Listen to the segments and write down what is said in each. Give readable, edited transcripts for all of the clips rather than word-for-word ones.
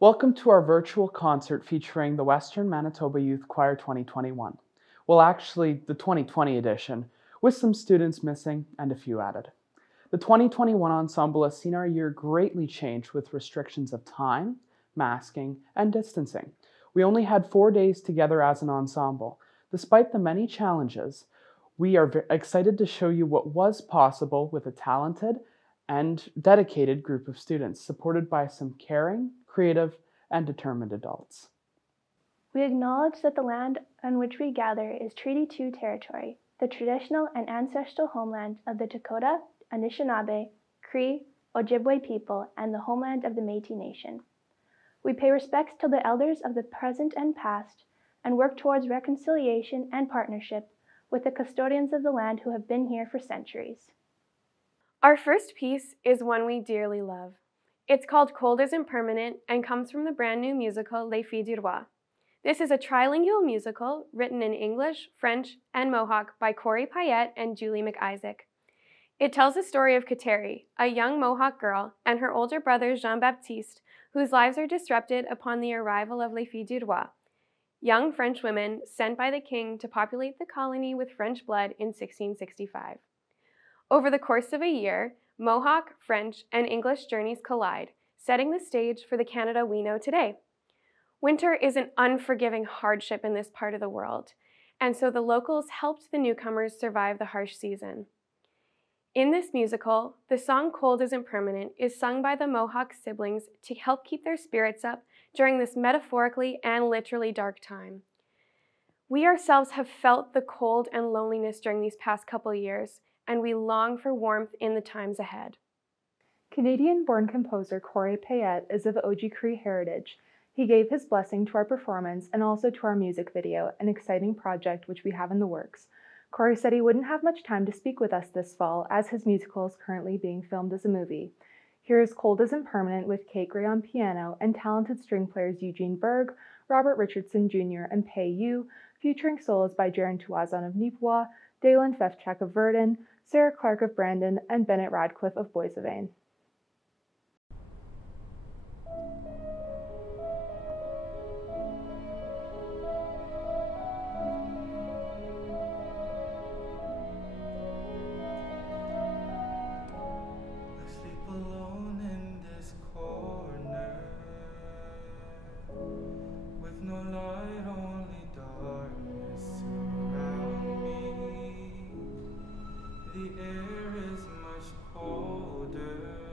Welcome to our virtual concert featuring the Western Manitoba Youth Choir 2021. Well, actually, the 2020 edition, with some students missing and a few added. The 2021 ensemble has seen our year greatly change with restrictions of time, masking, and distancing. We only had 4 days together as an ensemble. Despite the many challenges, we are excited to show you what was possible with a talented and dedicated group of students, supported by some caring, creative, and determined adults. We acknowledge that the land on which we gather is Treaty 2 territory, the traditional and ancestral homeland of the Dakota, Anishinaabe, Cree, Ojibwe people, and the homeland of the Métis Nation. We pay respects to the elders of the present and past, and work towards reconciliation and partnership with the custodians of the land who have been here for centuries. Our first piece is one we dearly love. It's called Cold Isn't Permanent and comes from the brand new musical Les Filles du Roi. This is a trilingual musical written in English, French, and Mohawk by Corey Payette and Julie McIsaac. It tells the story of Kateri, a young Mohawk girl, and her older brother Jean-Baptiste, whose lives are disrupted upon the arrival of Les Filles du Roi, young French women sent by the king to populate the colony with French blood in 1665. Over the course of a year, Mohawk, French, and English journeys collide, setting the stage for the Canada we know today. Winter is an unforgiving hardship in this part of the world, and so the locals helped the newcomers survive the harsh season. In this musical, the song Cold Isn't Permanent is sung by the Mohawk siblings to help keep their spirits up during this metaphorically and literally dark time. We ourselves have felt the cold and loneliness during these past couple years, and we long for warmth in the times ahead. Canadian-born composer Corey Payette is of Oji-Cree heritage. He gave his blessing to our performance and also to our music video, an exciting project which we have in the works. Corey said he wouldn't have much time to speak with us this fall, as his musical is currently being filmed as a movie. Here is Cold Isn't Permanent with Kate Gray on piano and talented string players Eugene Berg, Robert Richardson Jr., and Pei Yu, featuring solos by Jaron Tuazon of Nipawin, Dalen Fefchak of Verdun, Sarah Clark of Brandon, and Bennett Radcliffe of Boissevain. The air is much colder.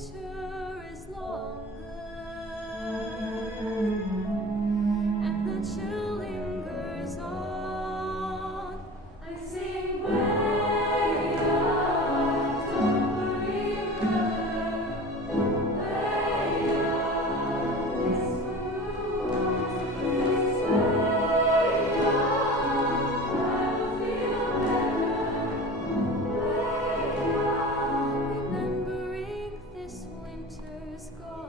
winter is longer, and the chill lingers on. I sing way up, don't worry, brother, way up, whisper always, way up, I will feel better, way up, remembering this winter's welcoming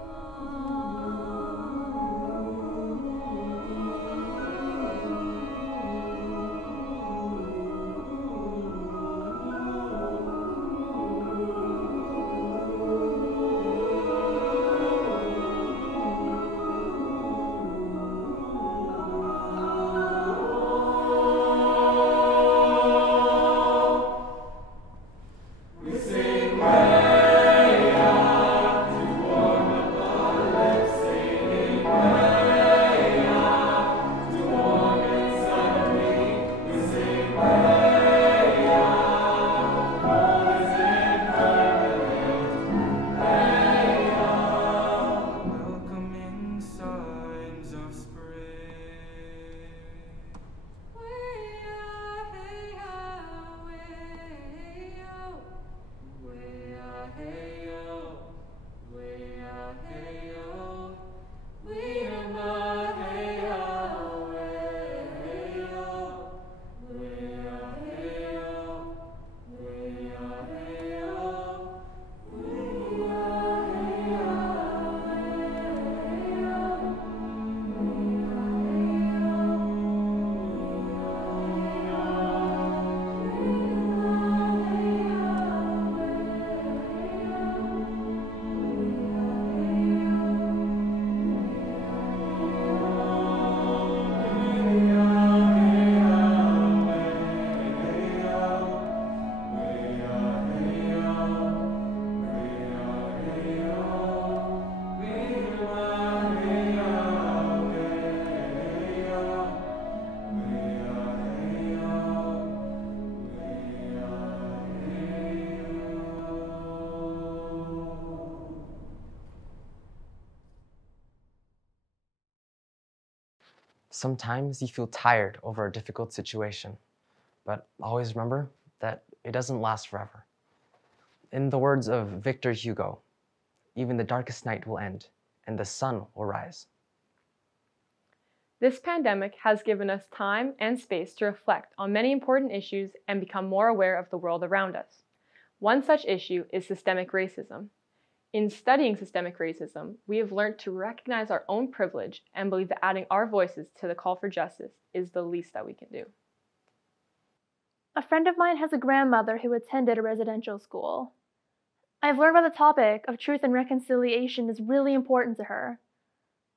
signs of spring. Sometimes you feel tired over a difficult situation, but always remember that it doesn't last forever. In the words of Victor Hugo, even the darkest night will end and the sun will rise. This pandemic has given us time and space to reflect on many important issues and become more aware of the world around us. One such issue is systemic racism. In studying systemic racism, we have learned to recognize our own privilege and believe that adding our voices to the call for justice is the least that we can do. A friend of mine has a grandmother who attended a residential school. I've learned that the topic of truth and reconciliation is really important to her.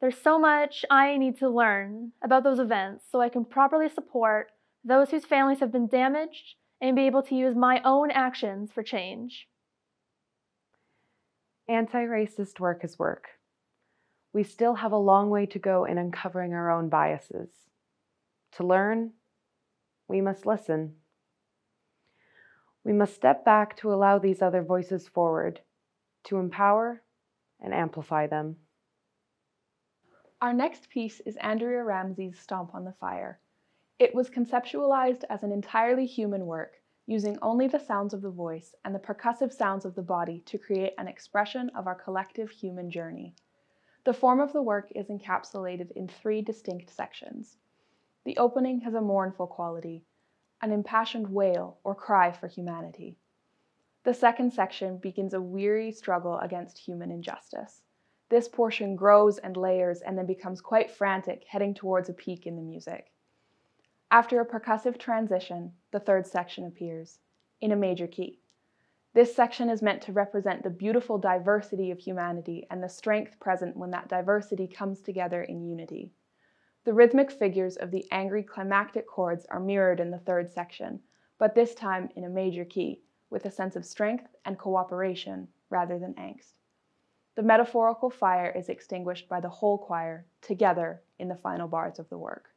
There's so much I need to learn about those events so I can properly support those whose families have been damaged and be able to use my own actions for change. Anti-racist work is work. We still have a long way to go in uncovering our own biases. To learn, we must listen. We must step back to allow these other voices forward, to empower and amplify them. Our next piece is Andrea Ramsey's Stomp on the Fire. It was conceptualized as an entirely human work, using only the sounds of the voice and the percussive sounds of the body to create an expression of our collective human journey. The form of the work is encapsulated in 3 distinct sections. The opening has a mournful quality, an impassioned wail or cry for humanity. The second section begins a weary struggle against human injustice. This portion grows and layers and then becomes quite frantic, heading towards a peak in the music. After a percussive transition, the third section appears, in a major key. This section is meant to represent the beautiful diversity of humanity and the strength present when that diversity comes together in unity. The rhythmic figures of the angry climactic chords are mirrored in the third section, but this time in a major key, with a sense of strength and cooperation rather than angst. The metaphorical fire is extinguished by the whole choir, together in the final bars of the work.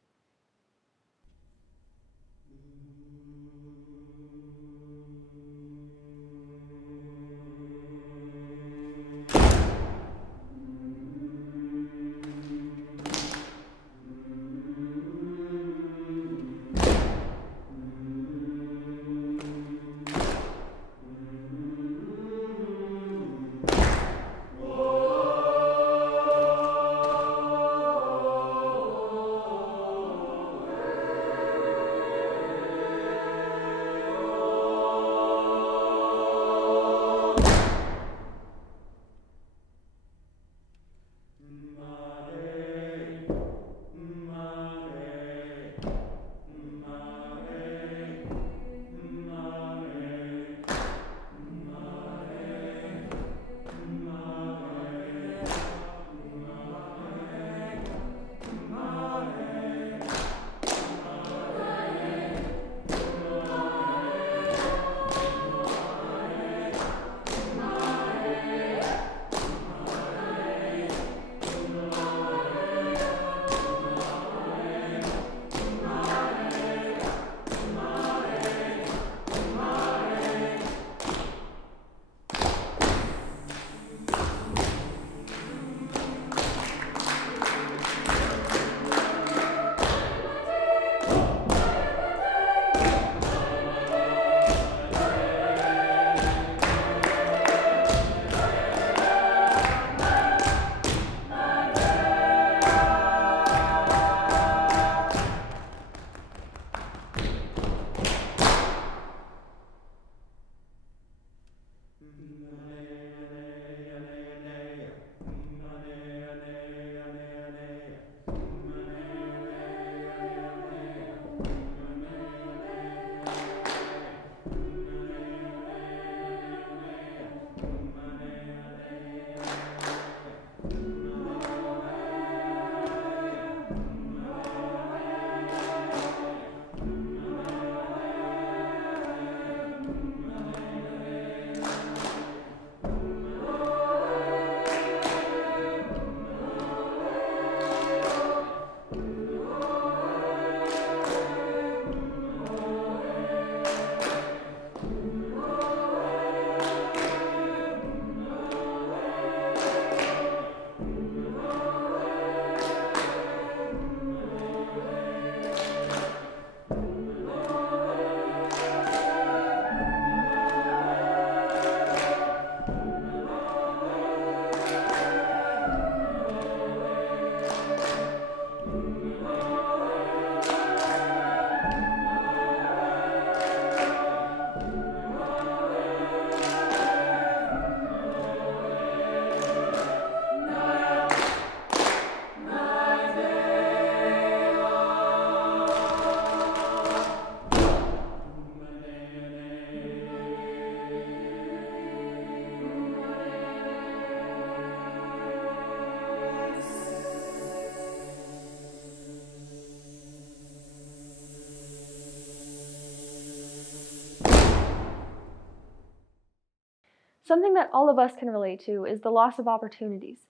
Something that all of us can relate to is the loss of opportunities.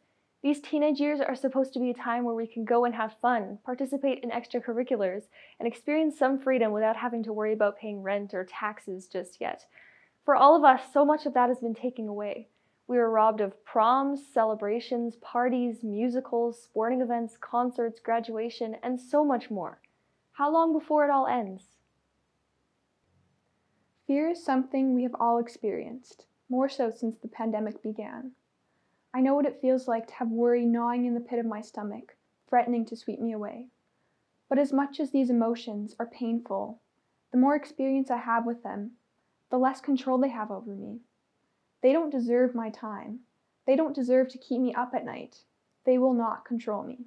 These teenage years are supposed to be a time where we can go and have fun, participate in extracurriculars, and experience some freedom without having to worry about paying rent or taxes just yet. For all of us, so much of that has been taken away. We were robbed of proms, celebrations, parties, musicals, sporting events, concerts, graduation, and so much more. How long before it all ends? Fear is something we have all experienced, more so since the pandemic began. I know what it feels like to have worry gnawing in the pit of my stomach, threatening to sweep me away. But as much as these emotions are painful, the more experience I have with them, the less control they have over me. They don't deserve my time. They don't deserve to keep me up at night. They will not control me.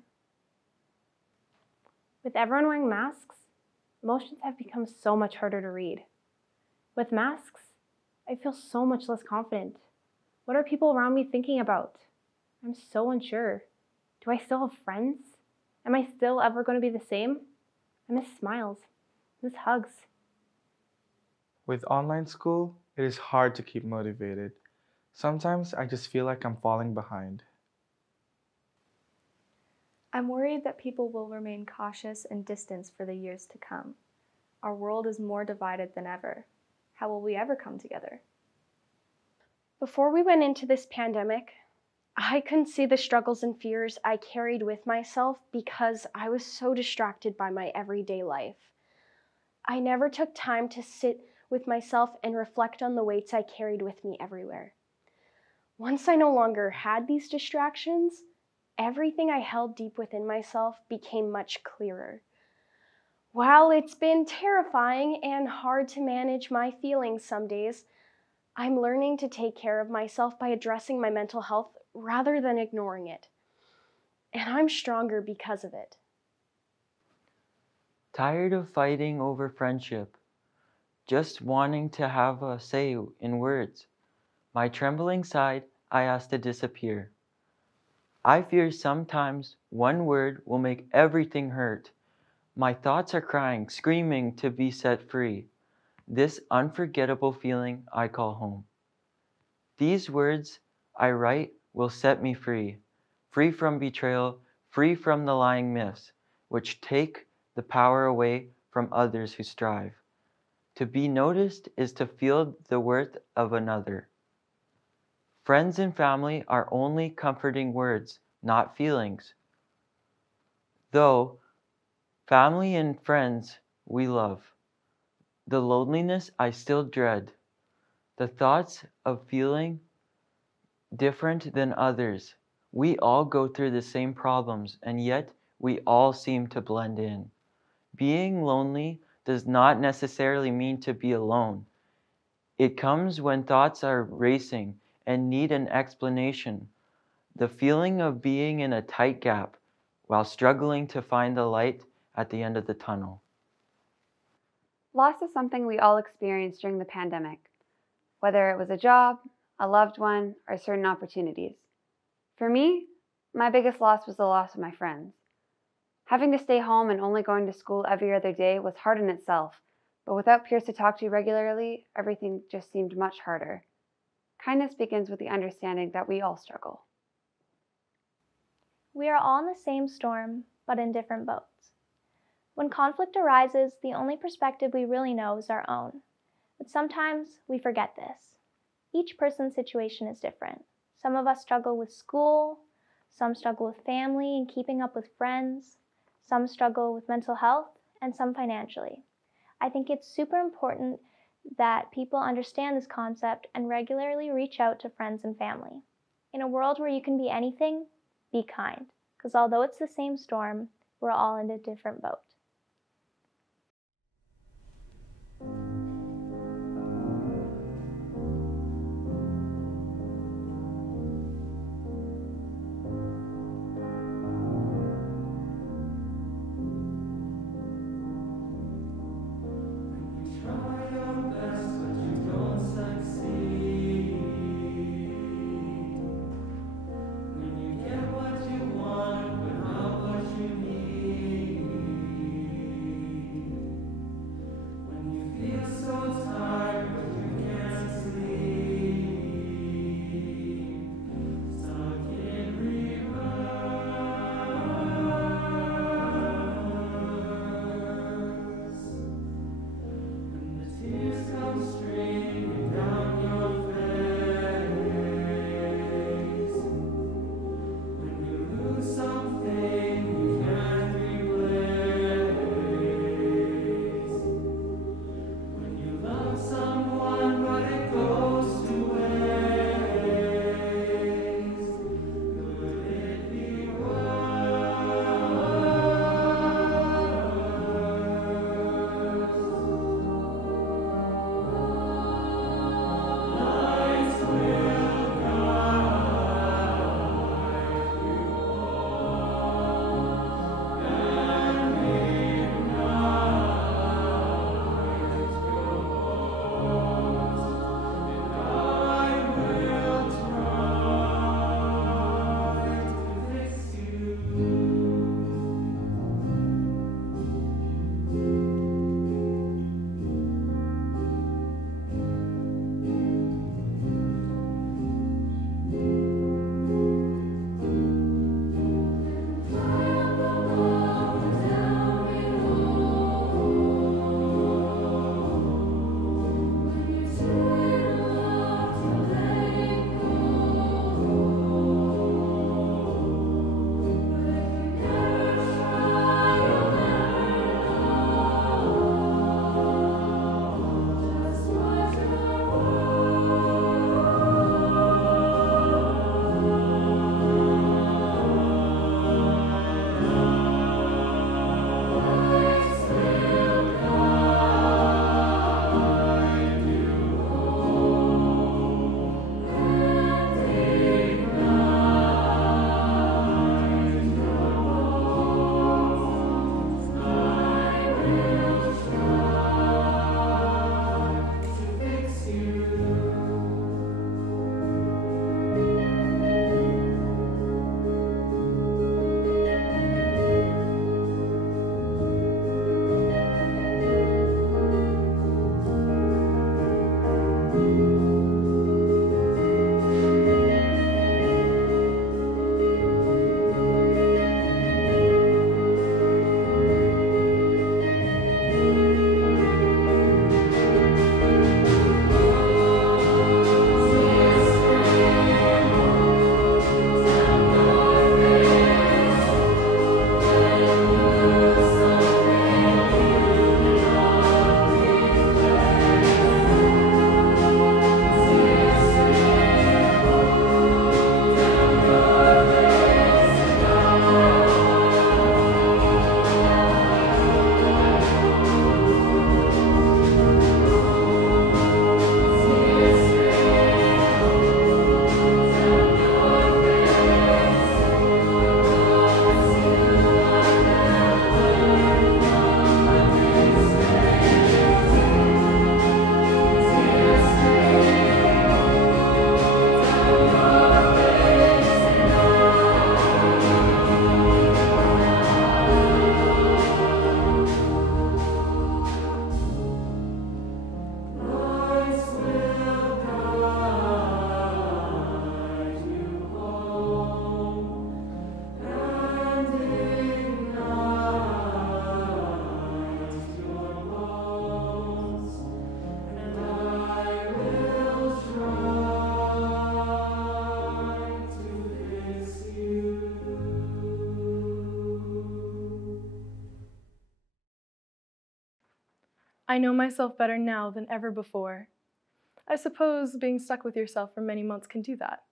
With everyone wearing masks, emotions have become so much harder to read. With masks, I feel so much less confident. What are people around me thinking about? I'm so unsure. Do I still have friends? Am I still ever going to be the same? I miss smiles. I miss hugs. With online school, it is hard to keep motivated. Sometimes I just feel like I'm falling behind. I'm worried that people will remain cautious and distant for the years to come. Our world is more divided than ever. How will we ever come together? Before we went into this pandemic, I couldn't see the struggles and fears I carried with myself because I was so distracted by my everyday life. I never took time to sit with myself and reflect on the weights I carried with me everywhere. Once I no longer had these distractions, everything I held deep within myself became much clearer. While it's been terrifying and hard to manage my feelings some days, I'm learning to take care of myself by addressing my mental health rather than ignoring it. And I'm stronger because of it. Tired of fighting over friendship, just wanting to have a say in words. My trembling side I ask to disappear. I fear sometimes one word will make everything hurt. My thoughts are crying, screaming to be set free. This unforgettable feeling I call home. These words I write will set me free, free from betrayal, free from the lying myths, which take the power away from others who strive. To be noticed is to feel the worth of another. Friends and family are only comforting words, not feelings. Though family and friends we love, the loneliness I still dread. The thoughts of feeling different than others. We all go through the same problems, and yet we all seem to blend in. Being lonely does not necessarily mean to be alone. It comes when thoughts are racing and need an explanation. The feeling of being in a tight gap while struggling to find the light at the end of the tunnel. Loss is something we all experienced during the pandemic, whether it was a job, a loved one, or certain opportunities. For me, my biggest loss was the loss of my friends. Having to stay home and only going to school every other day was hard in itself, but without peers to talk to regularly, everything just seemed much harder. Kindness begins with the understanding that we all struggle. We are all in the same storm, but in different boats. When conflict arises, the only perspective we really know is our own. But sometimes we forget this. Each person's situation is different. Some of us struggle with school, some struggle with family and keeping up with friends, some struggle with mental health, and some financially. I think it's super important that people understand this concept and regularly reach out to friends and family. In a world where you can be anything, be kind, because although it's the same storm, we're all in a different boat. When you get what you want, but not what you need. I know myself better now than ever before. I suppose being stuck with yourself for many months can do that.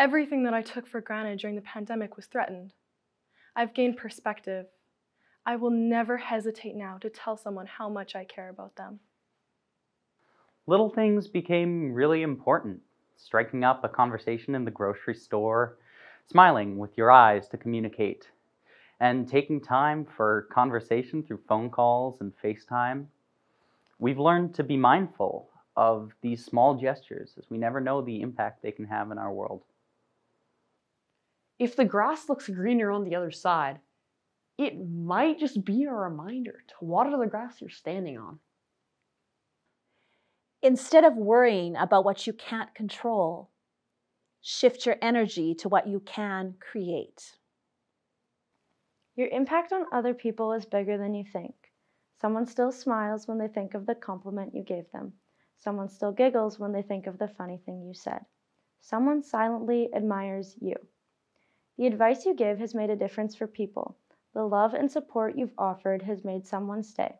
Everything that I took for granted during the pandemic was threatened. I've gained perspective. I will never hesitate now to tell someone how much I care about them. Little things became really important. Striking up a conversation in the grocery store, smiling with your eyes to communicate, and taking time for conversation through phone calls and FaceTime. We've learned to be mindful of these small gestures, as we never know the impact they can have in our world. If the grass looks greener on the other side, it might just be a reminder to water the grass you're standing on. Instead of worrying about what you can't control, shift your energy to what you can create. Your impact on other people is bigger than you think. Someone still smiles when they think of the compliment you gave them. Someone still giggles when they think of the funny thing you said. Someone silently admires you. The advice you give has made a difference for people. The love and support you've offered has made someone stay.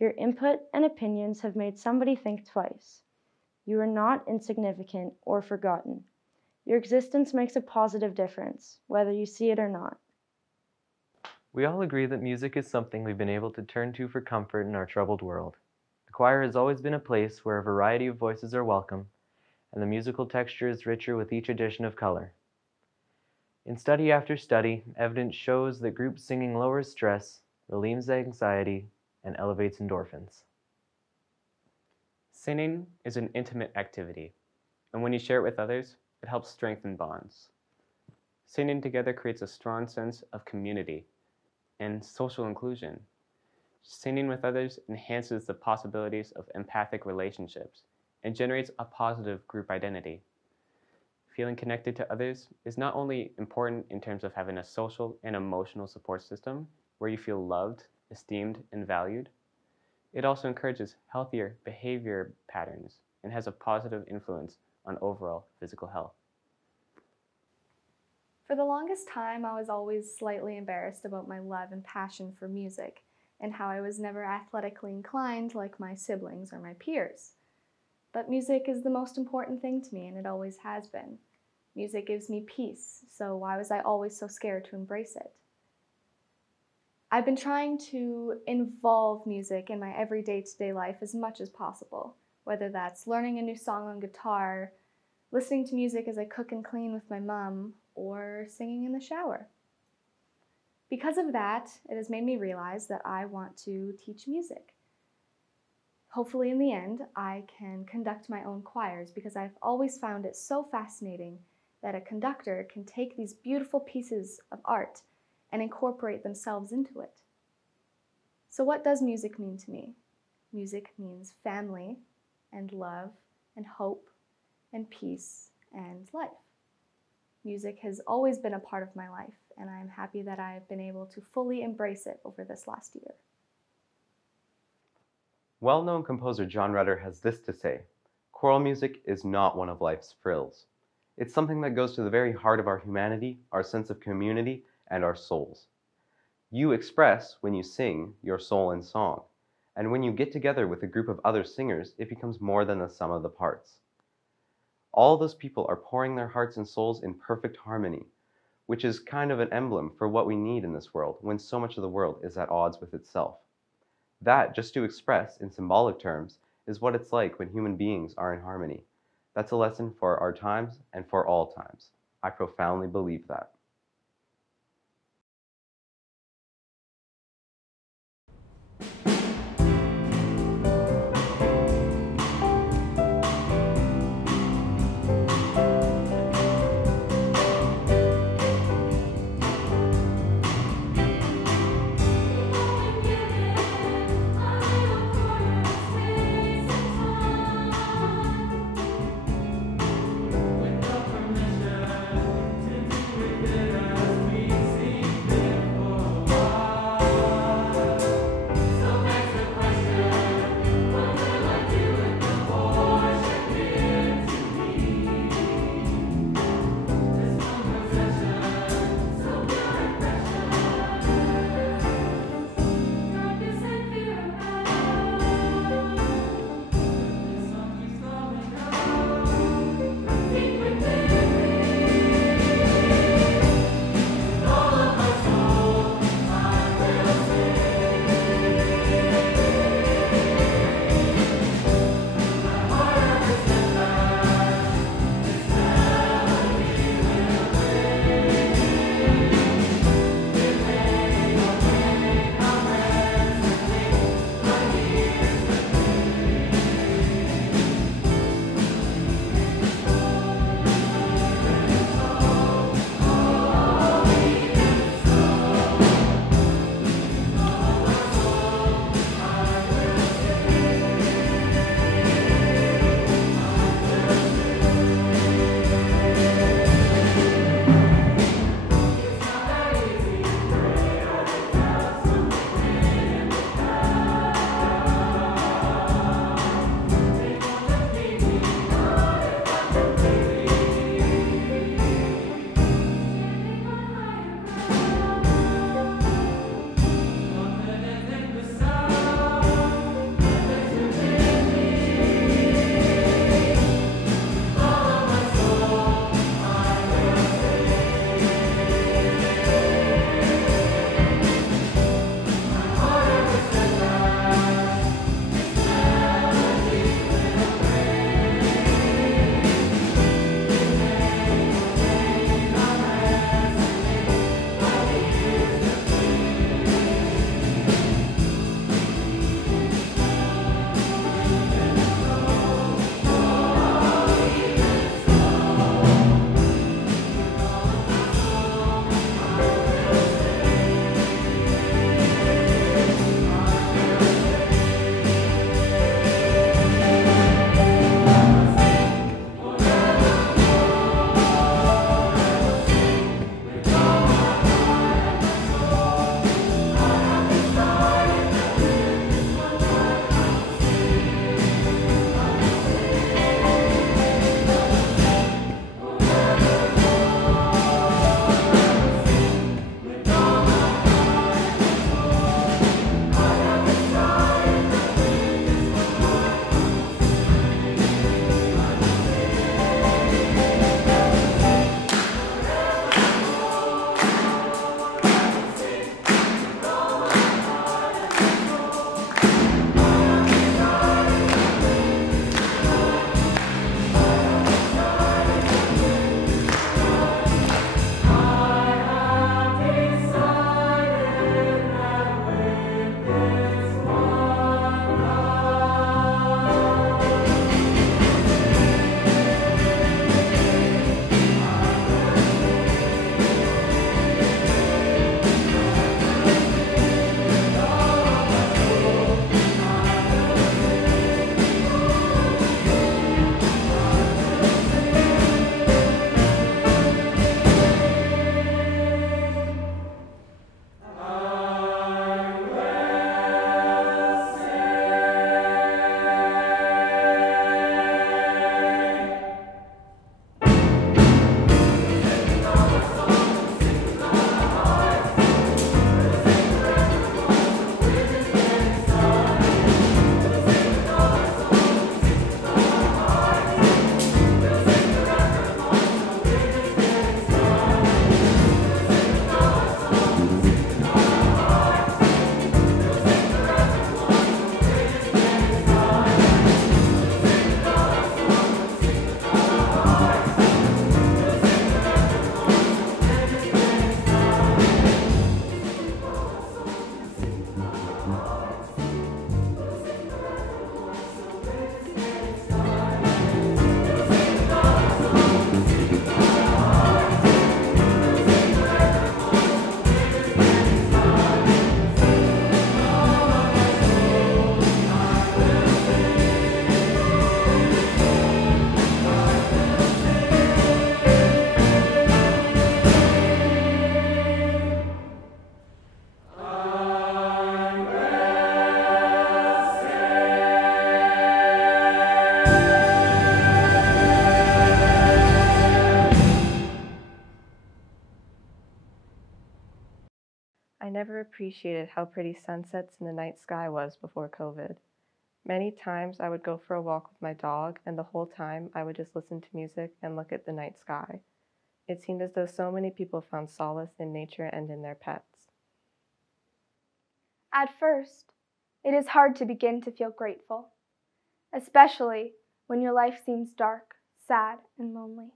Your input and opinions have made somebody think twice. You are not insignificant or forgotten. Your existence makes a positive difference, whether you see it or not. We all agree that music is something we've been able to turn to for comfort in our troubled world. The choir has always been a place where a variety of voices are welcome, and the musical texture is richer with each addition of color. In study after study, evidence shows that group singing lowers stress, relieves anxiety, and elevates endorphins. Singing is an intimate activity, and when you share it with others, it helps strengthen bonds. Singing together creates a strong sense of community and social inclusion. Singing with others enhances the possibilities of empathic relationships and generates a positive group identity. Feeling connected to others is not only important in terms of having a social and emotional support system where you feel loved, esteemed, and valued, it also encourages healthier behavior patterns and has a positive influence on overall physical health. For the longest time, I was always slightly embarrassed about my love and passion for music, and how I was never athletically inclined like my siblings or my peers. But music is the most important thing to me, and it always has been. Music gives me peace, so why was I always so scared to embrace it? I've been trying to involve music in my everyday to-day life as much as possible, whether that's learning a new song on guitar, listening to music as I cook and clean with my mom, or singing in the shower. Because of that, it has made me realize that I want to teach music. Hopefully in the end, I can conduct my own choirs, because I've always found it so fascinating that a conductor can take these beautiful pieces of art and incorporate themselves into it. So what does music mean to me? Music means family and love and hope and peace and life. Music has always been a part of my life, and I am happy that I have been able to fully embrace it over this last year. Well-known composer John Rutter has this to say: choral music is not one of life's frills. It's something that goes to the very heart of our humanity, our sense of community, and our souls. You express, when you sing, your soul in song, and when you get together with a group of other singers, it becomes more than the sum of the parts. All those people are pouring their hearts and souls in perfect harmony, which is kind of an emblem for what we need in this world when so much of the world is at odds with itself. That, just to express in symbolic terms, is what it's like when human beings are in harmony. That's a lesson for our times and for all times. I profoundly believe that. With no permission to do with it. I never appreciated how pretty sunsets in the night sky was before COVID. Many times I would go for a walk with my dog, and the whole time I would just listen to music and look at the night sky. It seemed as though so many people found solace in nature and in their pets. At first, it is hard to begin to feel grateful, especially when your life seems dark, sad, and lonely.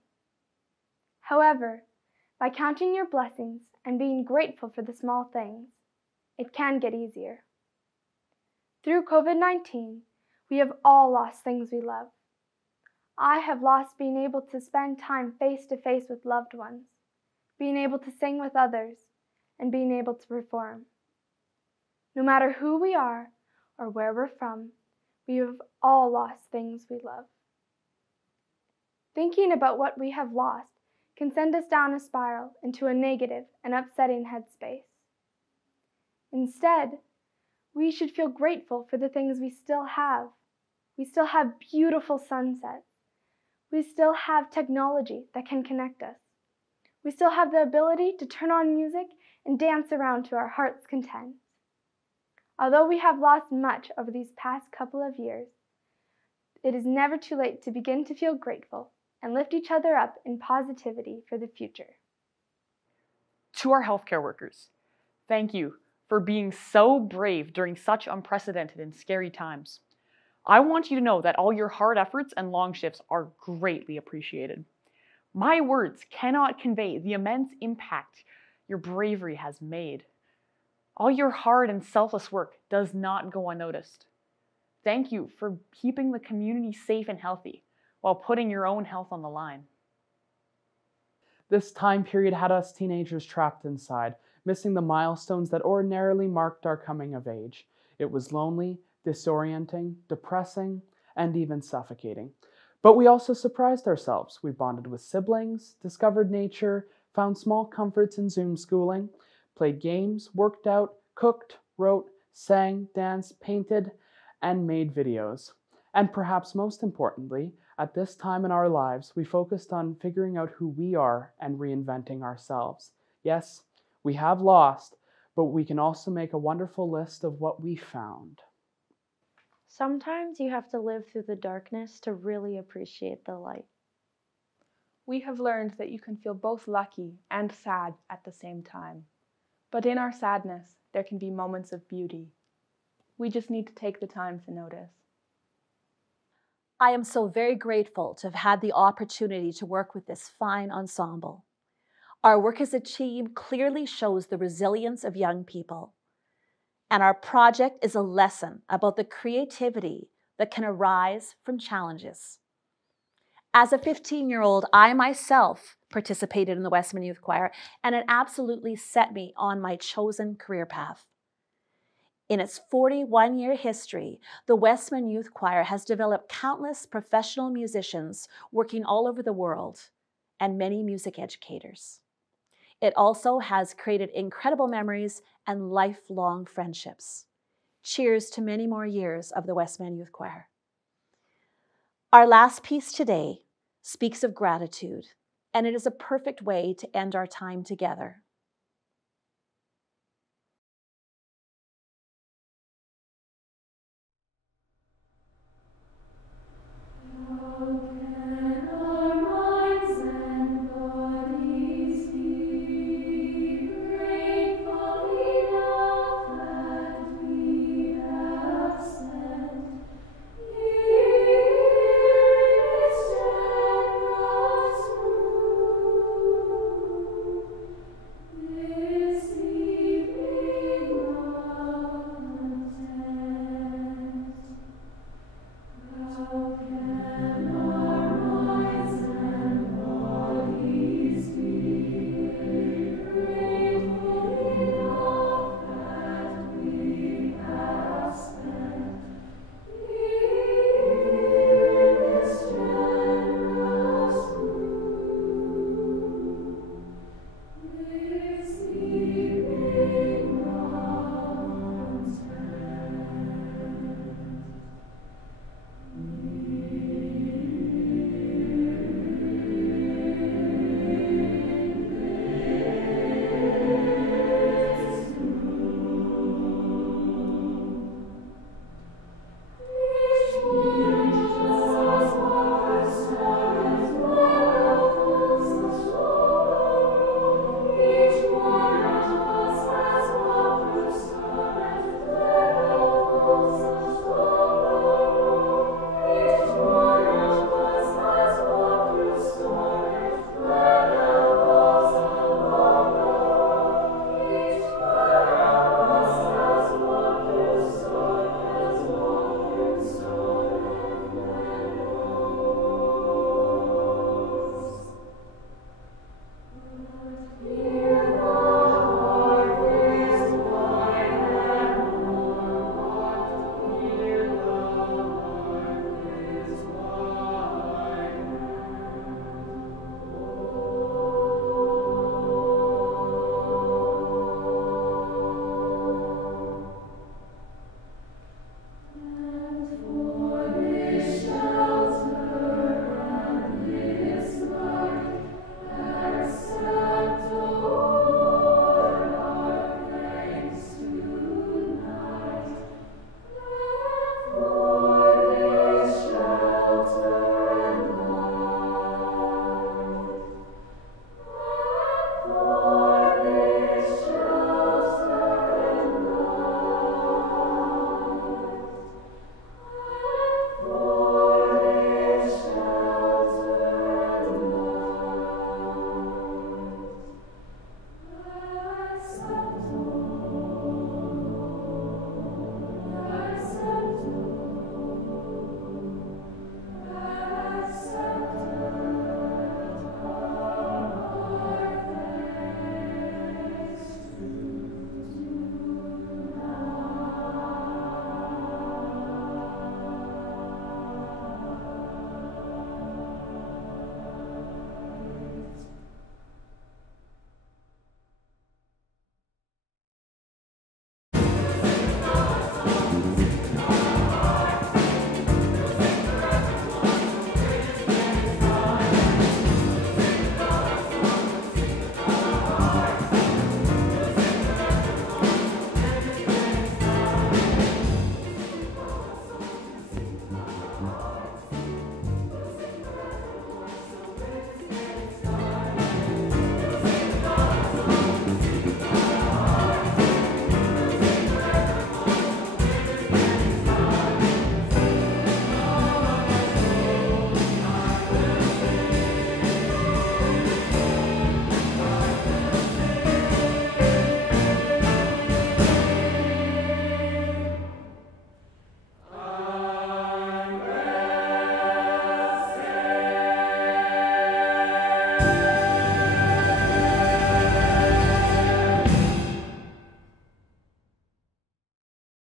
However, by counting your blessings and being grateful for the small things, it can get easier. Through COVID-19, we have all lost things we love. I have lost being able to spend time face to face with loved ones, being able to sing with others, and being able to perform. No matter who we are or where we're from, we have all lost things we love. Thinking about what we have lost can send us down a spiral into a negative and upsetting headspace. Instead, we should feel grateful for the things we still have. We still have beautiful sunsets. We still have technology that can connect us. We still have the ability to turn on music and dance around to our heart's content. Although we have lost much over these past couple of years, it is never too late to begin to feel grateful and lift each other up in positivity for the future. To our healthcare workers, thank you for being so brave during such unprecedented and scary times. I want you to know that all your hard efforts and long shifts are greatly appreciated. My words cannot convey the immense impact your bravery has made. All your hard and selfless work does not go unnoticed. Thank you for keeping the community safe and healthy while putting your own health on the line. This time period had us teenagers trapped inside, missing the milestones that ordinarily marked our coming of age. It was lonely, disorienting, depressing, and even suffocating. But we also surprised ourselves. We bonded with siblings, discovered nature, found small comforts in Zoom schooling, played games, worked out, cooked, wrote, sang, danced, painted, and made videos. And perhaps most importantly, at this time in our lives, we focused on figuring out who we are and reinventing ourselves. Yes, we have lost, but we can also make a wonderful list of what we found. Sometimes you have to live through the darkness to really appreciate the light. We have learned that you can feel both lucky and sad at the same time. But in our sadness, there can be moments of beauty. We just need to take the time to notice. I am so very grateful to have had the opportunity to work with this fine ensemble. Our work as a team clearly shows the resilience of young people. And our project is a lesson about the creativity that can arise from challenges. As a 15-year-old, I myself participated in the Westman Youth Choir, and it absolutely set me on my chosen career path. In its 41-year history, the Westman Youth Choir has developed countless professional musicians working all over the world and many music educators. It also has created incredible memories and lifelong friendships. Cheers to many more years of the Westman Youth Choir. Our last piece today speaks of gratitude, and it is a perfect way to end our time together. Oh,